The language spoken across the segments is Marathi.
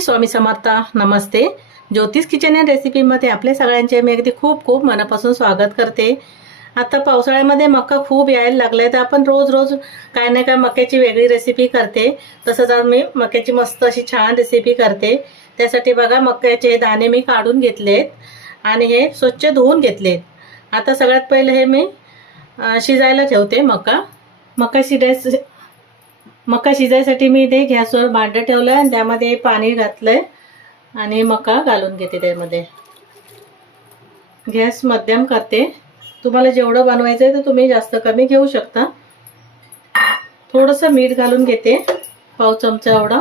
श्री स्वामी समर्थ. नमस्ते. ज्योतिष किचन अँड रेसिपीमध्ये आपले सगळ्यांचे मी अगदी खूप खूप मनापासून स्वागत करते. आता पावसाळ्यामध्ये मका खूप यायला लागले तर आपण रोज रोज काय ना काय मक्याची वेगळी रेसिपी करते. तसंच आज मी मक्याची मस्त अशी छान रेसिपी करते. त्यासाठी बघा मक्याचे दाणे मी काढून घेतलेत आणि हे स्वच्छ धुवून घेतलेत. आता सगळ्यात पहिले हे मी शिजायला ठेवते. मका शिजायसाठी मी इथे गॅसवर भांडं ठेवलं आणि त्यामध्ये पाणी घातलंय आणि मका घालून घेते. त्यामध्ये गॅस मध्यम करते. तुम्हाला जेवढं बनवायचंय तर तुम्ही जास्त कमी घेऊ शकता. थोडंसं मीठ घालून घेते, पाव चमचा एवढा.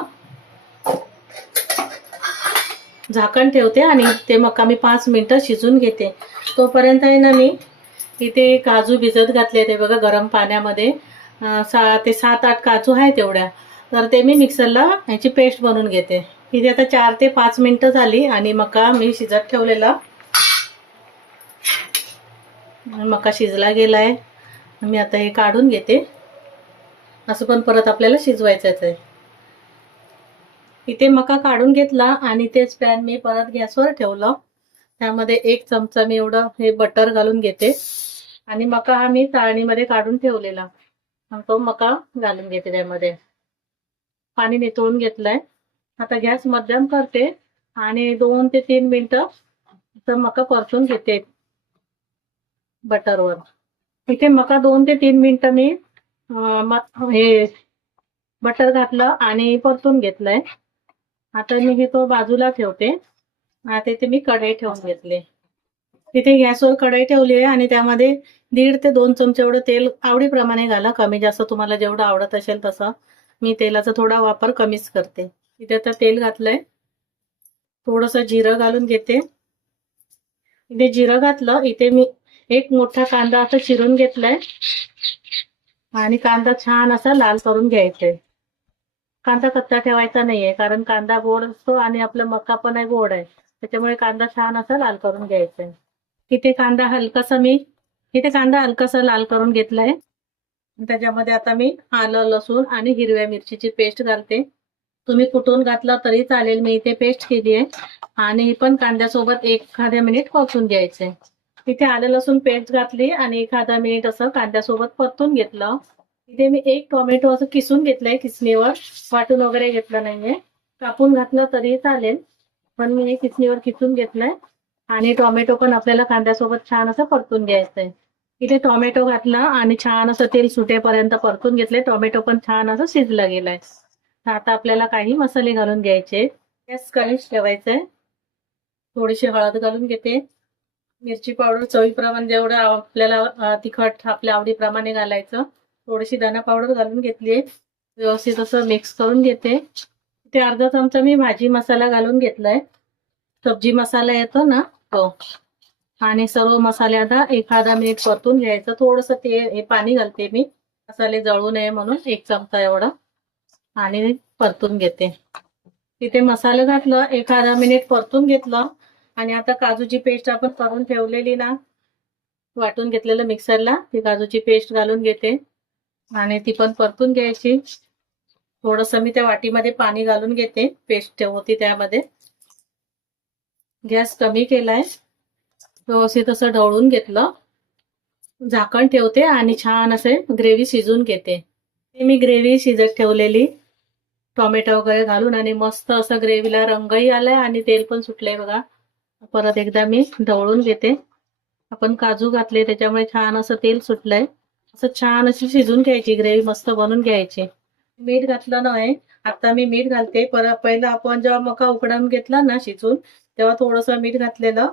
झाकण ठेवते आणि ते मका मी 5 मिनिटं शिजून घेते. तोपर्यंत आहे ना मी इथे काजू भिजत घातले. ते बघा गरम पाण्यामध्ये 6 ते 7-8 काजू आहे तेवढ्या. तर ते मी मिक्सरला ह्याची पेस्ट बनवून घेते. इथे आता 4 ते 5 मिनिटं झाली आणि मका मी शिजत ठेवलेला मका शिजला गेलाय. मी आता हे काढून घेते. असं पण परत आपल्याला शिजवायचंच आहे. इथे मका काढून घेतला आणि तेच पॅन मी परत गॅसवर ठेवलं. त्यामध्ये 1 चमचा मी एवढं हे बटर घालून घेते आणि मका हा मी चाळणीमध्ये काढून ठेवलेला तो मका घालून घेते. त्यामध्ये पाणी नितळून घेतलंय. आता गॅस मध्यम करते आणि 2 ते 3 मिनिटं मका परतून घेते बटरवर. इथे मका 2 ते 3 मिनिटं मी हे बटर घातलं आणि परतून घेतलंय. आता मी हे तो बाजूला ठेवते. आता इथे मी कढई ठेवून घेतले. तिथे गॅसवर कढई ठेवली आहे आणि त्यामध्ये 1.5 ते 2 चमचे एवढं तेल आवडीप्रमाणे घाला. कमी जास्त तुम्हाला जेवढं आवडत असेल तसं. मी तेलाचा थोडा वापर कमीच करते. इथे आता तेल घातलंय. थोडंसं जिरं घालून घेते. इथे जिरं घातलं. इथे मी 1 मोठा कांदा असा चिरून घेतलाय आणि कांदा छान असा लाल करून घ्यायचा. कांदा कच्चा ठेवायचा नाहीये कारण कांदा गोड असतो आणि आपला मका पण आहे गोड आहे. त्याच्यामुळे कांदा छान असा लाल करून घ्यायचा आहे. इथे कांदा हलकासा लाल करून घेतलाय. त्याच्यामध्ये आता मी आलं, लसूण आणि हिरव्या मिरचीची पेस्ट घालते. तुम्ही कुटून घातला तरी चालेल. मी इथे पेस्ट केली आहे आणि पण कांद्यासोबत 1 मिनिट परतून घ्यायचंय. इथे आलं लसूण पेस्ट घातली आणि 1 मिनिट असं कांद्यासोबत परतून घेतलं. इथे मी 1 टोमॅटो असं किसून घेतलंय किसणीवर. वाटून वगैरे घेतलं नाहीये. कापून घातलं तरी चालेल पण मी हे किसणीवर किसून घेतलंय आणि टोमॅटो पण आपल्याला कांद्यासोबत छान असं परतून घ्यायचंय. इथे टोमॅटो घातला आणि छान असं तेल सुटेपर्यंत परतून घेतले. टोमॅटो पण छान असं शिजला गेलाय. आता आपल्याला काही मसाले घालून घ्यायचे. गॅस कमीच ठेवायचंय. थोडीशी हळद घालून घेते. मिरची पावडर चवीप्रमाणे जेवढं आपल्याला तिखट आपल्या आवडीप्रमाणे घालायचं. थोडीशी धना पावडर घालून घेतली. व्यवस्थित असं मिक्स करून घेते. इथे अर्धा चमचा मी भाजी मसाला घालून घेतलाय. सब्जी मसाला येतो ना तो. आणि सर्व मसाले आता 1 मिनिट परतून घ्यायचं. थोडंसं हे पाणी घालते मी मसाले जळू नये म्हणून 1 चमचा एवढा आणि परतून घेते. तिथे मसाले घातलं. 1 मिनिट परतून घेतलं आणि आता काजूची पेस्ट आपण करून ठेवलेली ना, वाटून घेतलेलं मिक्सरला, ती काजूची पेस्ट घालून घेते आणि ती पण परतून घ्यायची. थोडंसं मी त्या वाटीमध्ये पाणी घालून घेते. पेस्ट होती त्यामध्ये. गॅस कमी केलाय. व्यवस्थित असं ढवळून घेतलं. झाकण ठेवते आणि छान असे ग्रेव्ही शिजून घेते. मी ग्रेव्ही शिजत ठेवलेली टोमॅटो वगैरे घालून आणि मस्त असं ग्रेव्हीला रंगही आलाय आणि तेल पण सुटलंय बघा. परत एकदा मी ढवळून घेते. आपण काजू घातले त्याच्यामुळे छान असं तेल सुटलंय. असं छान अशी शिजून घ्यायची ग्रेव्ही, मस्त बनवून घ्यायची. मीठ घातलं नाही. आता मी मीठ घालते. पहिलं आपण जेव्हा मका उकडून घेतला ना शिजून, तेव्हा थोडंसं मीठ घातलेलं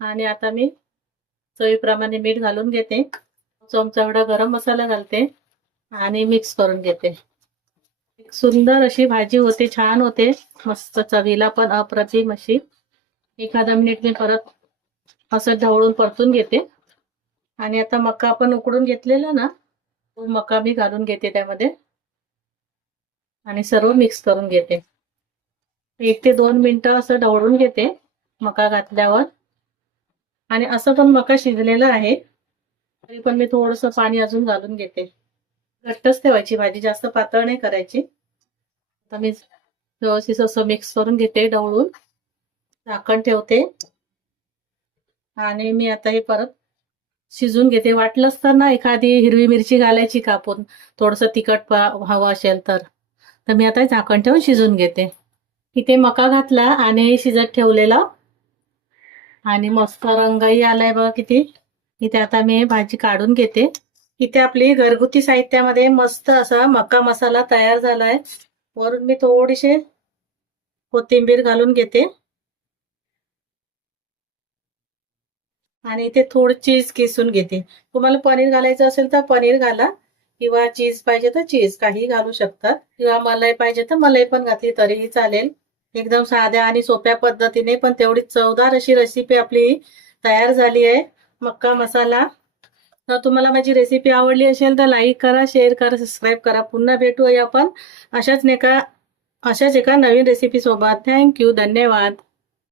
आणि आता मी चवीप्रमाणे मीठ घालून घेते. चमचा एवढा गरम मसाला घालते आणि मिक्स करून घेते. एक सुंदर अशी भाजी होते. छान होते. मस्त चवीला पण अप्रतिम अशी. 1 मिनिट मी परत असं ढवळून परतून घेते आणि आता मका आपण उकडून घेतलेला ना, तो मका मी घालून घेते त्यामध्ये आणि सर्व मिक्स करून घेते. 1 ते 2 मिनिटं असं ढवळून घेते मका घातल्यावर. आणि असं पण मका शिजलेला आहे तरी पण मी थोडंसं पाणी अजून घालून घेते. घट्टच ठेवायची भाजी, जास्त पातळ नाही करायची. आता मी व्यवस्थित असं मिक्स करून घेते ढवळून, झाकण ठेवते आणि मी आता हे परत शिजून घेते. वाटलंच तर ना एखादी हिरवी मिरची घालायची कापून, थोडंसं तिखट हवं असेल तर. तर मी आता झाकण ठेवून शिजून घेते. इथे मका घातला आणि शिजत ठेवलेला आणि मस्त रंगही आलाय बघा किती. इथे आता मी भाजी काढून घेते. इथे आपली घरगुती साहित्यामध्ये मस्त असा मका मसाला तयार झालाय. वरून मी थोडीशी कोथिंबीर घालून घेते आणि इथे थोडं चीज किसून घेते. तुम्हाला पनीर घालायचं असेल तर पनीर घाला, किंवा चीज पाहिजे तर चीज काही घालू शकतात, किंवा मलाई पाहिजे तर मलाई पण घातली तरीही चालेल. एकदम साध्या आणि सोप्या पद्धतीने पण तेवढी चवदार अशी रेसिपी आपली तयार झाली आहे, मक्का मसाला. तर तुम्हाला माझी रेसिपी आवडली असेल तर लाईक करा, शेअर करा, सबस्क्राईब करा. पुन्हा भेटूया आपण अशाच एका नवीन रेसिपी सोबत. थँक्यू, धन्यवाद.